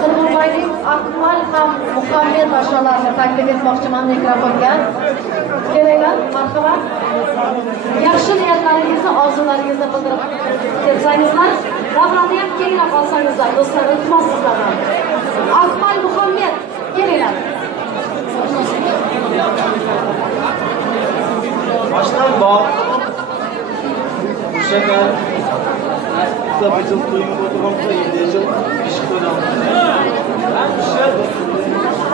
Turg'unboyning Akmal ham Muhammed ashularini taklif etmoqchiman mikrofonga. Kelinglar, marhamat. Yaxshi niyatlaringizni, orzularingizni bildirib kelsangizlar, davrani ham kengroq olsangizlar, do'stlar, iltimos sizlardan. Akmal Muhammed, kelinglar. Baştan bak. Bu sefer Sabıcıl kuyumu oturmakta yedecil işi koyalım. Ben bir şey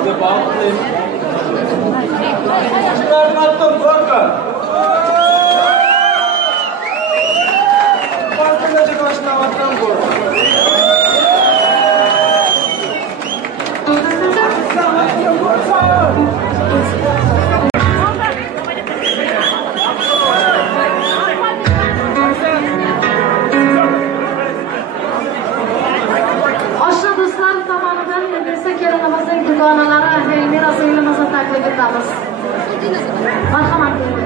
de bağlıyım. Çıkarmattım korka. Farkındacı başlamaktan korka. Dugonalari Helmira singlimizning taklif etamiz. Marhamat qiling.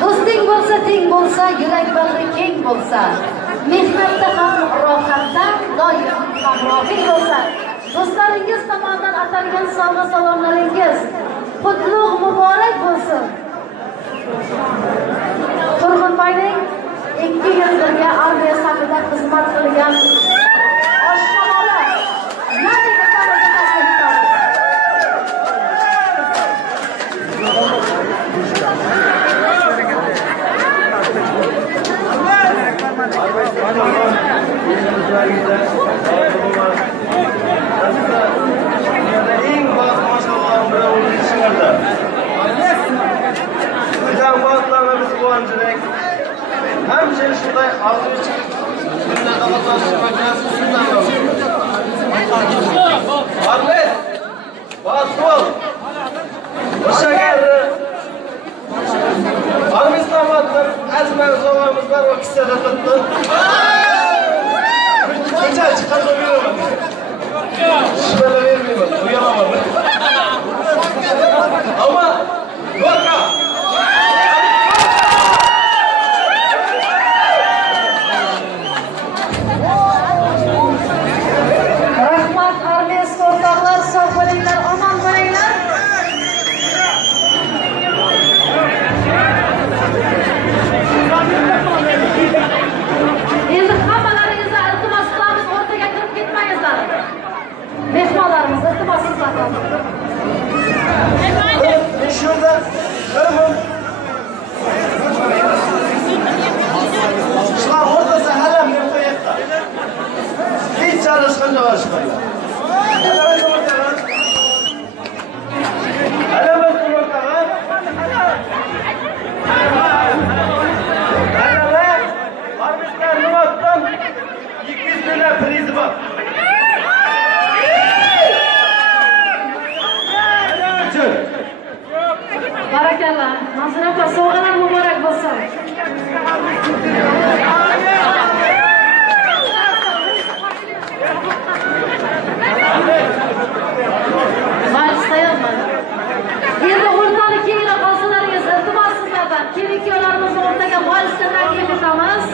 Do'sting bo'lsa, teng bo'lsa, yurak bag'ri keng bo'lsa, mehnatda ham rohatda doim hamrohing bo'lsa, do'stlaringiz tomonidan atalgan sovg'a salomlaringiz qutlug' muborak bo'lsin. Turg'unboyning 2 yil birga armiya safida xizmat qilgan oshxonalar yana bittamizni taklif etamiz. Eng boz maşallah biri o'zi ishlarda. Bizdan vaqtlarimiz quvonchilik. Hamma shunday xalq shunday davlatlar vakilasi shunday. Ahmet, Basbol. O'shagarni Armistomatlar azman so'g'amizlar va kissada tutdi. Kecha chiqarib beraman. Shibala vermayman, uyalaman. Ama Gorka. Rahmat armiya o'rtoqlar, sog' bo'linglar, omon bo'linglar. Endi hammalaringizga iltimos qilamiz, o'rtaga kirib ketmangizlar. Mehmonlarimiz iltimos sizlardan. Şurada kırmızı. Şular ortası hala mümkünyette. Hiç çalışkınca var şurada. Hala mümkün ortağı. Harbisler Numat'tan 200 lira prizi var. Barakallah. Manzur opa, sovg'alar muborak bo'lsin. Mayli, sayolman. Endi o'rtani kengroq olsalaringiz, iltimos sizlardan. Kelinkiyolarimizni o'rtaga boyishga taklif etamiz.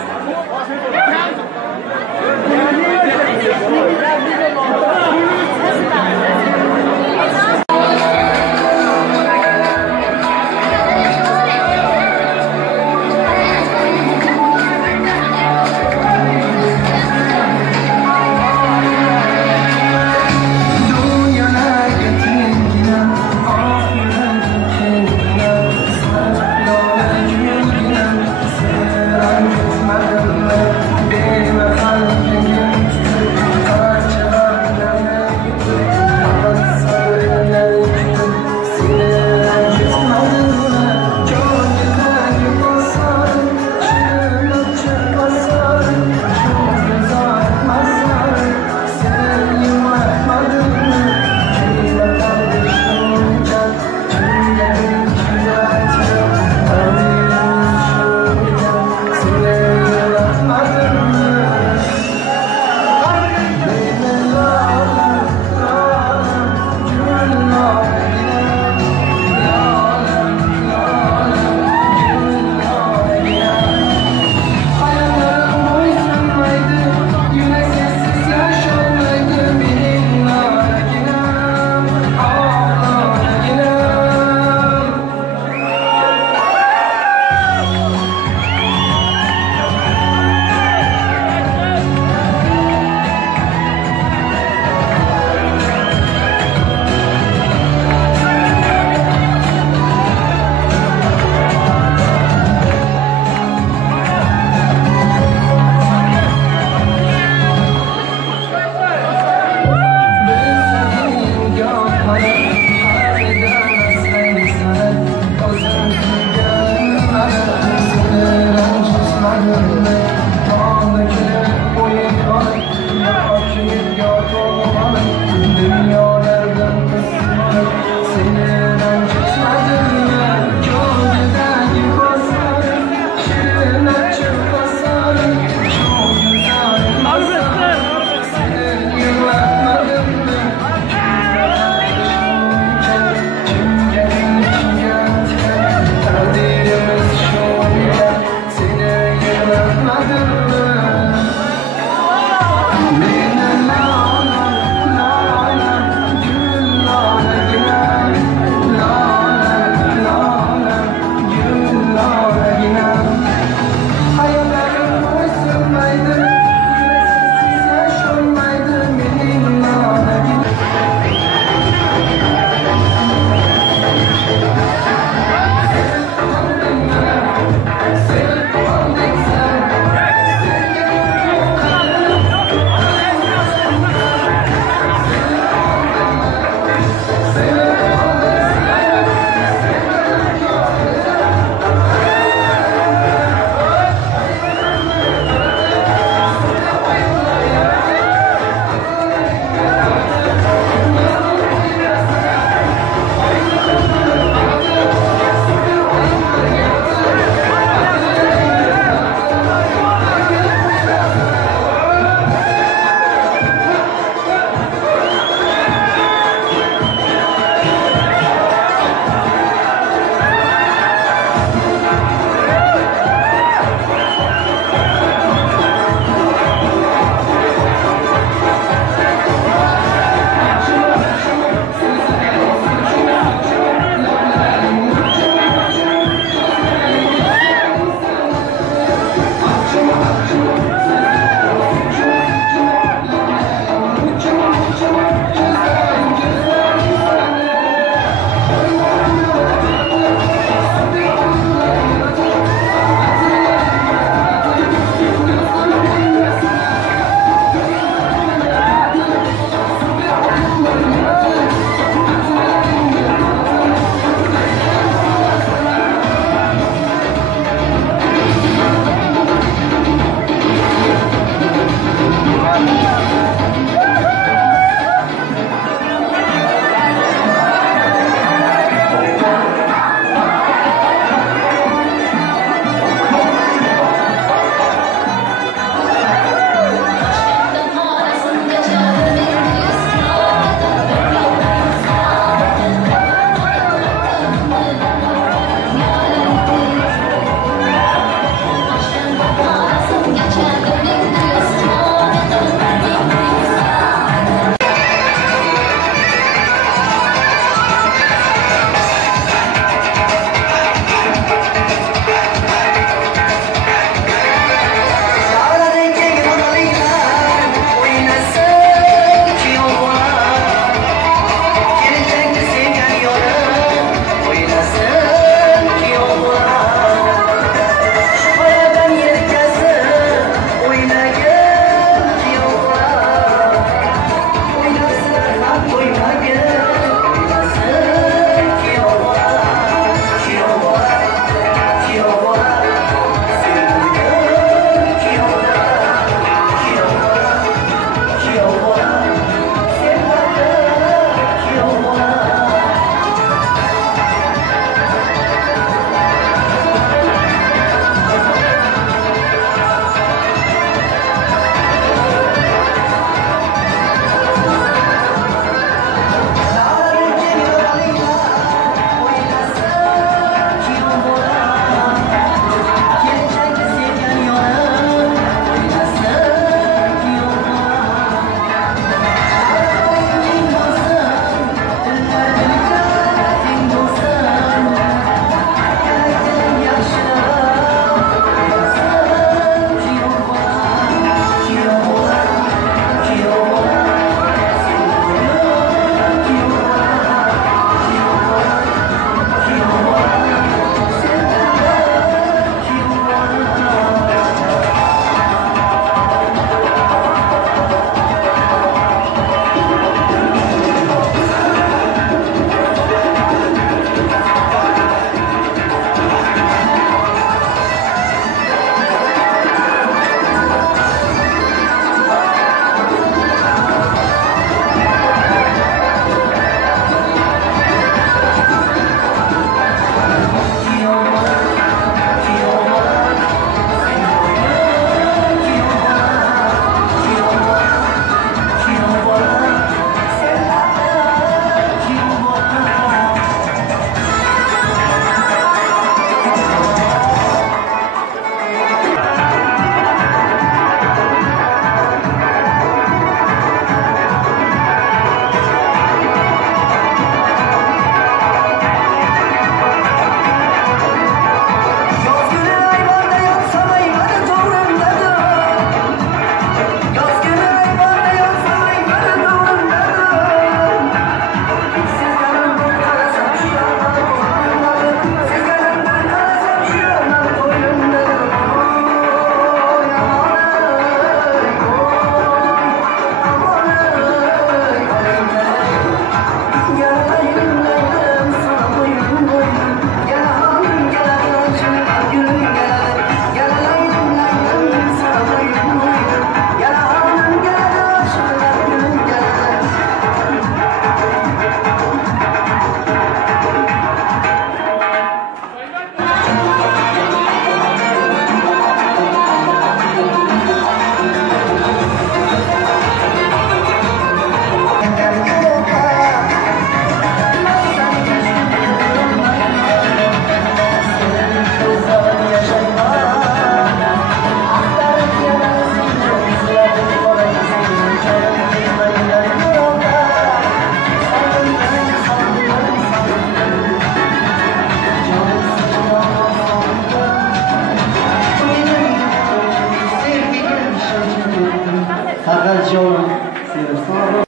Ana